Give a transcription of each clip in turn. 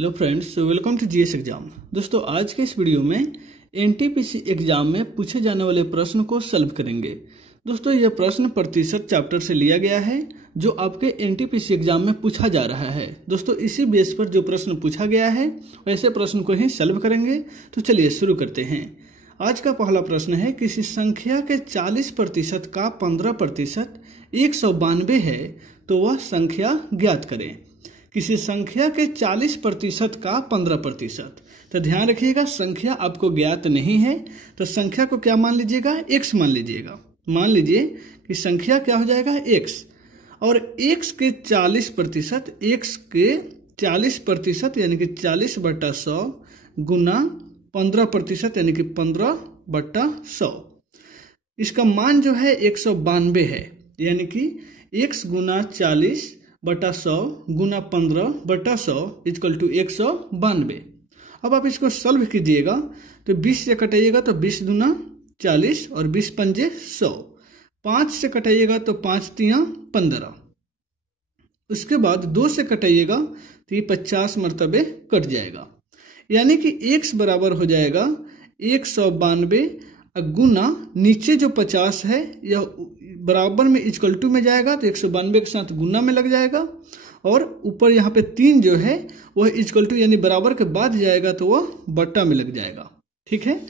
Hello friends, welcome to GS exam. दोस्तों, आज के इस वीडियो में एनटीपीसी एग्जाम में पूछे जाने वाले प्रश्न को सॉल्व करेंगे। दोस्तों, यह प्रश्न प्रतिशत चैप्टर से लिया गया है जो आपके एनटीपीसी एग्जाम में पूछा जा रहा है। दोस्तों, इसी बेस पर जो प्रश्न पूछा गया है वैसे प्रश्न को ही सॉल्व करेंगे। तो चलिए शुरू करते हैं। आज का पहला प्रश्न है, किसी संख्या के 40% का 15% 192 है तो वह संख्या ज्ञात करें। किसी संख्या के 40% का 15%, तो ध्यान रखिएगा संख्या आपको ज्ञात नहीं है तो संख्या को क्या मान लीजिएगा, x मान लीजिएगा। मान लीजिए कि संख्या क्या हो जाएगा, x, और x के 40%, x के 40% यानी कि 40/100 गुना 15% यानी कि 15/100। इसका मान जो है 192 है, यानी कि x गुना 40/100 गुना 15/100 इक्वल टू 192। अब आप इसको सॉल्व कीजिएगा तो 20 से कटाइएगा तो 20 दूना 40 और 20 पंजे 100। 5 से कटाइएगा तो 5 तियां 15। उसके बाद 2 से कटाइएगा तो ये 50 मरतबे कट जाएगा, यानी कि x बराबर हो जाएगा 192 गुना नीचे जो 50 है यह बराबर में इक्वल टू में जाएगा तो 192 के साथ गुना में लग जाएगा, और ऊपर यहाँ पे 3 जो है वह इक्वल टू यानी बराबर के बाद जाएगा तो वह बट्टा में लग जाएगा। ठीक है,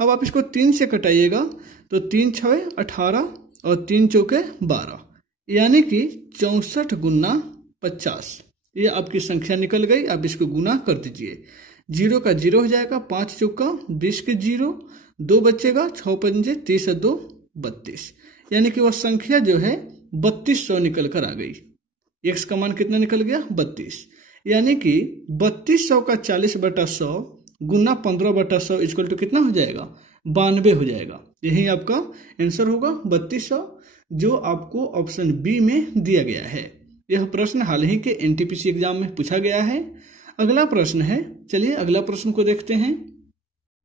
अब आप इसको 3 से कटाइएगा तो 3 छः 18 और 3 चौके 12, यानी कि 64 गुना 50। ये आपकी संख्या निकल गई। आप इसको गुना कर दीजिए, 0 का 0 हो जाएगा, 5 चौका 20 के 0, 2 बचेगा, 6 पंजे 30 और 2 32, यानी कि वह संख्या जो है 3200 निकल कर आ गई। x का मान कितना निकल गया, 32, यानी कि 3200 का 40/100 गुना 15/100 इक्वल टू कितना हो जाएगा, 92 हो जाएगा। यही आपका आंसर होगा 3200, जो आपको ऑप्शन बी में दिया गया है। यह प्रश्न हाल ही के एनटीपीसी एग्जाम में पूछा गया है। अगला प्रश्न है, चलिए अगला प्रश्न को देखते हैं।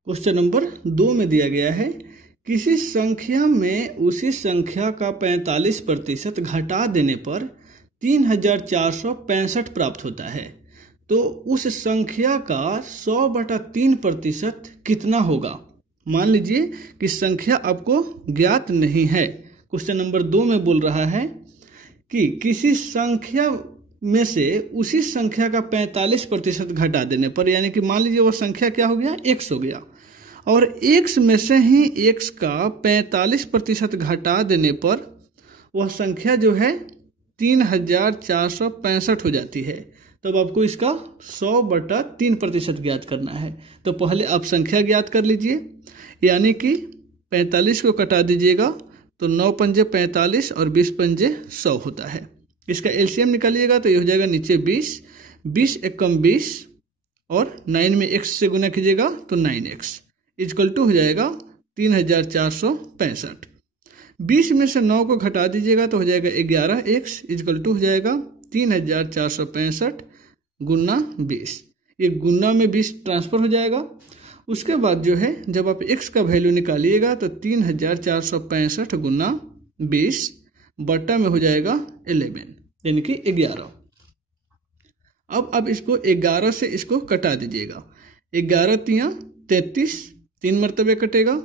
क्वेश्चन नंबर 2 में दिया गया है, किसी संख्या में उसी संख्या का 45% घटा देने पर 3465 प्राप्त होता है, तो उस संख्या का 100/3% कितना होगा। मान लीजिए कि संख्या आपको ज्ञात नहीं है। क्वेश्चन नंबर 2 में बोल रहा है कि किसी संख्या में से उसी संख्या का 45% घटा देने पर, यानी कि मान लीजिए वह संख्या क्या हो गया, x हो गया, और x में से ही x का 45% घटा देने पर वह संख्या जो है 3465 हो जाती है। तब आपको इसका 100/3% ज्ञात करना है। तो पहले आप संख्या ज्ञात कर लीजिए, यानी कि 45 को कटा दीजिएगा तो 9 पंजे 45 और 20 पंजे 100 होता है। इसका एलसीएम निकालिएगा तो ये हो जाएगा नीचे 20, 20 एकम 20 और 9 में x से गुना कीजिएगा तो 9x इक्वल टू हो जाएगा 3465। 20 में से 9 को घटा दीजिएगा तो हो जाएगा 11x इक्वल टू हो जाएगा 3465 गुना 20। ये गुना में 20 ट्रांसफर हो जाएगा। उसके बाद जो है जब आप x का वैल्यू निकालिएगा तो 3465 गुना 20 बट्टा में हो जाएगा 11, यानी कि 11। अब आप इसको 11 से इसको कटा दीजिएगा, 11 तियां 33, 3 मरतबे कटेगा।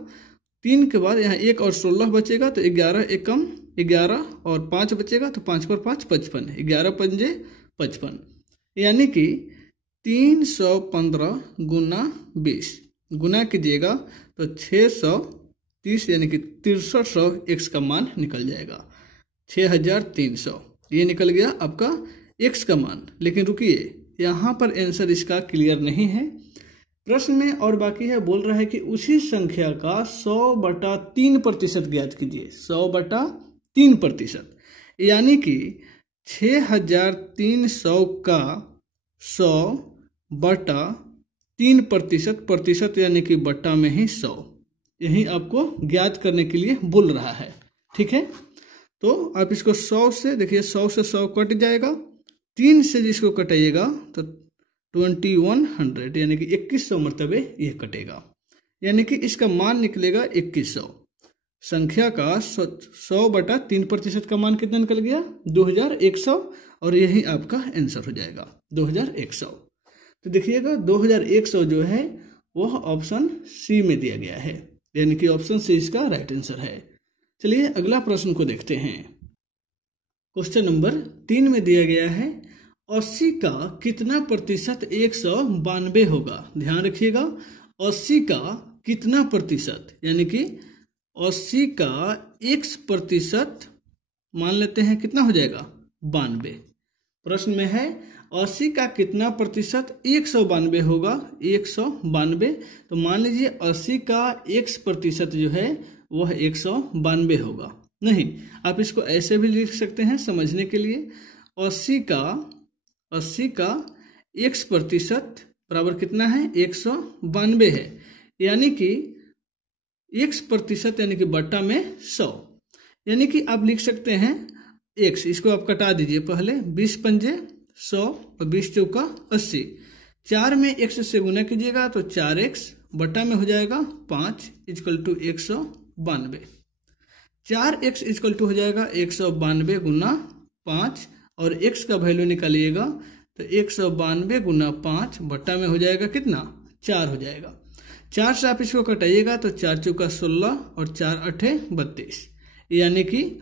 3 के बाद यहाँ 1 और 16 बचेगा तो 11 एकम 11 और 5 बचेगा तो 5 पर 5 55, 11 पंजे 55, यानी कि 315 गुना 20 गुना कीजिएगा तो 630, यानी कि 6300 x का मान निकल जाएगा, 6300। ये निकल गया आपका x का मान। लेकिन रुकिए, यहाँ पर आंसर इसका क्लियर नहीं है। प्रश्न में और बाकी है, बोल रहा है कि उसी संख्या का 100/3% ज्ञात कीजिए। 100/3%, यानी कि 6300 का 100/3%, प्रतिशत यानी कि बट्टा में ही 100, यही आपको ज्ञात करने के लिए बोल रहा है। ठीक है, तो आप इसको 100 से देखिए, 100 से 100 कट जाएगा, 3 से जिसको कटाइएगा तो 2100, यानी कि 2100 मरतबे ये कटेगा, यानी कि इसका मान निकलेगा 2100। संख्या का 100/3% का मान कितना निकल गया, 2100, और यही आपका आंसर हो जाएगा 2100। तो देखिएगा 2100 जो है वह ऑप्शन सी में दिया गया है, यानी कि ऑप्शन सी इसका राइट आंसर है। चलिए अगला प्रश्न को देखते हैं। क्वेश्चन नंबर 3 में दिया गया है 80 का कितना प्रतिशत 192 होगा। ध्यान रखिएगा 80 का कितना प्रतिशत, यानी कि 80 का x% मान लेते हैं कितना हो जाएगा 92। प्रश्न में है 80 का कितना प्रतिशत 192 होगा, 192। तो मान लीजिए 80 का x% जो है वह 192 होगा। नहीं, आप इसको ऐसे भी लिख सकते हैं समझने के लिए। 80 का x% बराबर कितना है 192 है, यानी कि x% यानी कि बट्टा में 100, यानी कि आप लिख सकते हैं x, इसको आप कटा दीजिए पहले, 20 पंजे 100 और 20 चौका 80, 4 में x से गुना कीजिएगा तो 4x बटा में हो जाएगा 5 equal to 192। 4x equal to हो जाएगा 192 गुना 5 और x का वैल्यू निकालिएगा तो 192 गुना 5 बटा में हो जाएगा कितना 4 हो जाएगा। 4 से आप इसको कटाइएगा तो 4 चौका 16 और 4 अठे 32, यानी कि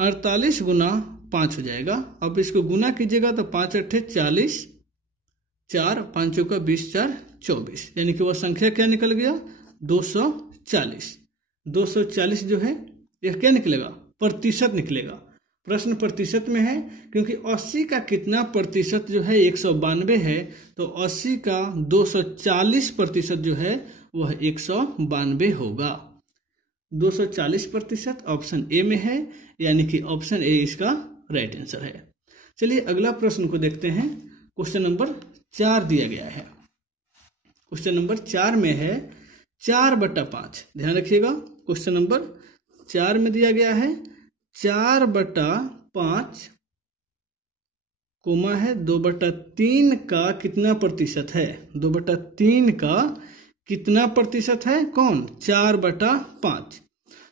48 गुना 5 हो जाएगा। अब इसको गुना कीजिएगा तो 5 अठे 40, 4 5 चौका 20, 4 24, यानी कि वह संख्या क्या निकल गया 240। 240 जो है यह क्या निकलेगा प्रतिशत निकलेगा। प्रश्न प्रतिशत में है क्योंकि 80 का कितना प्रतिशत जो है 192 है, तो 80 का 240% जो है वह 192 होगा। 240% ऑप्शन ए में है, यानी कि ऑप्शन ए इसका राइट आंसर है। चलिए अगला प्रश्न को देखते हैं। क्वेश्चन नंबर 4 दिया गया है। क्वेश्चन नंबर 4 में है 4/5। ध्यान रखिएगा क्वेश्चन नंबर 4 में दिया गया है 4/5 कोमा है 2/3 का कितना प्रतिशत है। 2/3 का कितना प्रतिशत है, कौन 4/5।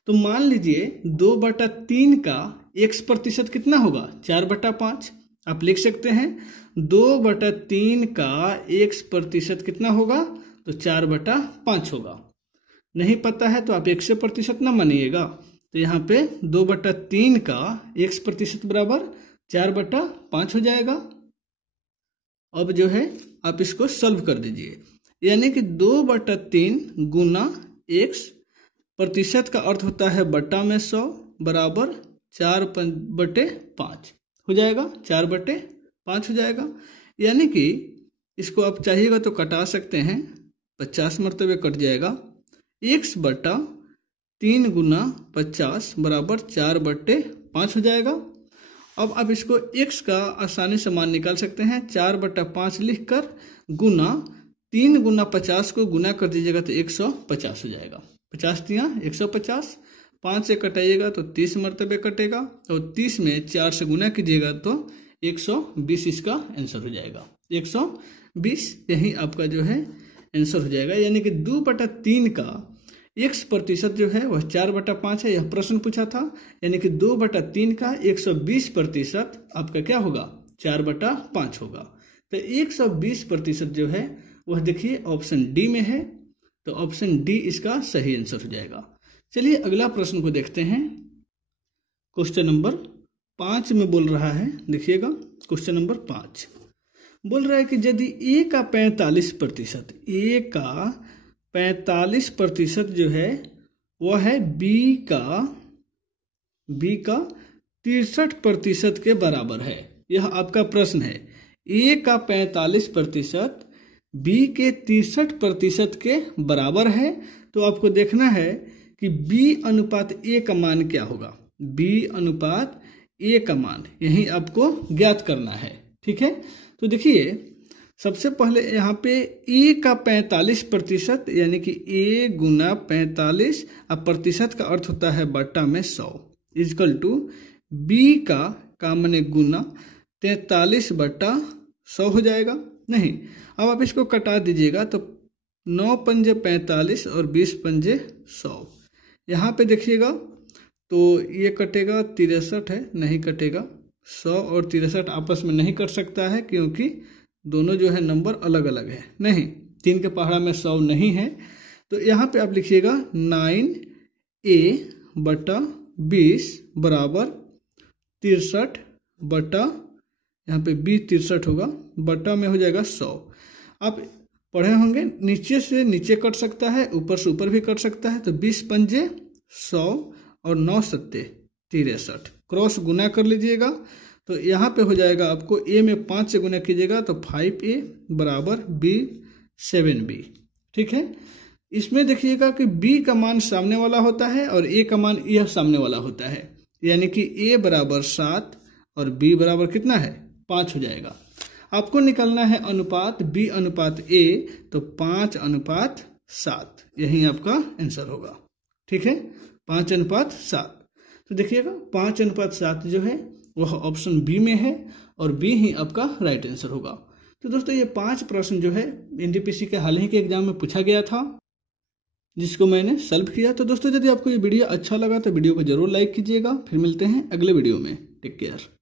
तो मान लीजिए 2/3 का x% कितना होगा 4/5। आप लिख सकते हैं 2/3 का x% कितना होगा तो 4/5 होगा। नहीं पता है तो आप 100% ना मानिएगा, तो यहाँ पे 2/3 का x% बराबर 4/5 हो जाएगा। अब जो है आप इसको सॉल्व कर दीजिए, यानी कि 2/3 गुना x% का अर्थ होता है बट्टा में 100 बराबर 4/5 हो जाएगा, 4/5 हो जाएगा। यानी कि इसको आप चाहिएगा तो कटा सकते हैं, 50 मरतबे कट जाएगा। x/3 गुना 50 बराबर 4/5 हो जाएगा। अब आप इसको x का आसानी से मान निकाल सकते हैं, 4/5 लिखकर गुना 3 गुना 50 को गुना कर दीजिएगा तो 150 हो जाएगा। 50 दिया 150, 5 से कटाइएगा तो 30 मरतबे कटेगा और 30 में 4 से गुना कीजिएगा तो 120 इसका आंसर हो जाएगा। 120 यही आपका जो है आंसर हो जाएगा। यानी कि 2/3 का x% जो है वह 4/5 है, यह प्रश्न पूछा था। यानी कि 2/3 का 120% आपका क्या होगा 4/5 होगा। तो 120% जो है वह देखिए ऑप्शन डी में है, तो ऑप्शन डी इसका सही आंसर हो जाएगा। चलिए अगला प्रश्न को देखते हैं। क्वेश्चन नंबर 5 में बोल रहा है, देखिएगा क्वेश्चन नंबर 5 बोल रहा है कि यदि ए का 45%, ए का 45% जो है वह है बी का 63% के बराबर है। यह आपका प्रश्न है। ए का 45% बी के 63% के बराबर है, तो आपको देखना है कि बी अनुपात ए का मान क्या होगा। बी अनुपात ए का मान यही आपको ज्ञात करना है, ठीक है। तो देखिए सबसे पहले यहाँ पे ए का 45% यानी कि ए गुना 45, अब प्रतिशत का अर्थ होता है बट्टा में 100 इक्वल टू बी का माने गुना 43/100 हो जाएगा। नहीं, अब आप इसको कटा दीजिएगा तो 9 पंजे 45 और 20 पंजे 100। यहाँ पे देखिएगा तो ये कटेगा 63 है, नहीं कटेगा। 100 और 63 आपस में नहीं कट सकता है क्योंकि दोनों जो है नंबर अलग अलग है, नहीं 3 के पहाड़ा में 100 नहीं है। तो यहाँ पे आप लिखिएगा 9a/20 बराबर 63 यहाँ पे b 63 होगा, बटा में हो जाएगा 100। आप पढ़े होंगे नीचे से नीचे कट सकता है, ऊपर से ऊपर भी कट सकता है। तो 20 पंजे 100 और 9 सत्ते 63, क्रॉस गुना कर लीजिएगा। तो यहाँ पे हो जाएगा आपको a में 5 से गुना कीजिएगा तो 5a बराबर b 7b। ठीक है, इसमें देखिएगा कि b का मान सामने वाला होता है और a का मान यह सामने वाला होता है, यानी कि a बराबर 7 और b बराबर कितना है 5 हो जाएगा। आपको निकालना है अनुपात b अनुपात a, तो 5:7, यही आपका आंसर होगा। ठीक है, 5:7। तो देखिएगा 5:7 जो है वह ऑप्शन बी में है और बी ही आपका राइट आंसर होगा। तो दोस्तों ये 5 प्रश्न जो है एनटीपीसी के हाल ही के एग्जाम में पूछा गया था, जिसको मैंने सॉल्व किया। तो दोस्तों यदि आपको ये वीडियो अच्छा लगा तो वीडियो को जरूर लाइक कीजिएगा। फिर मिलते हैं अगले वीडियो में। Take care.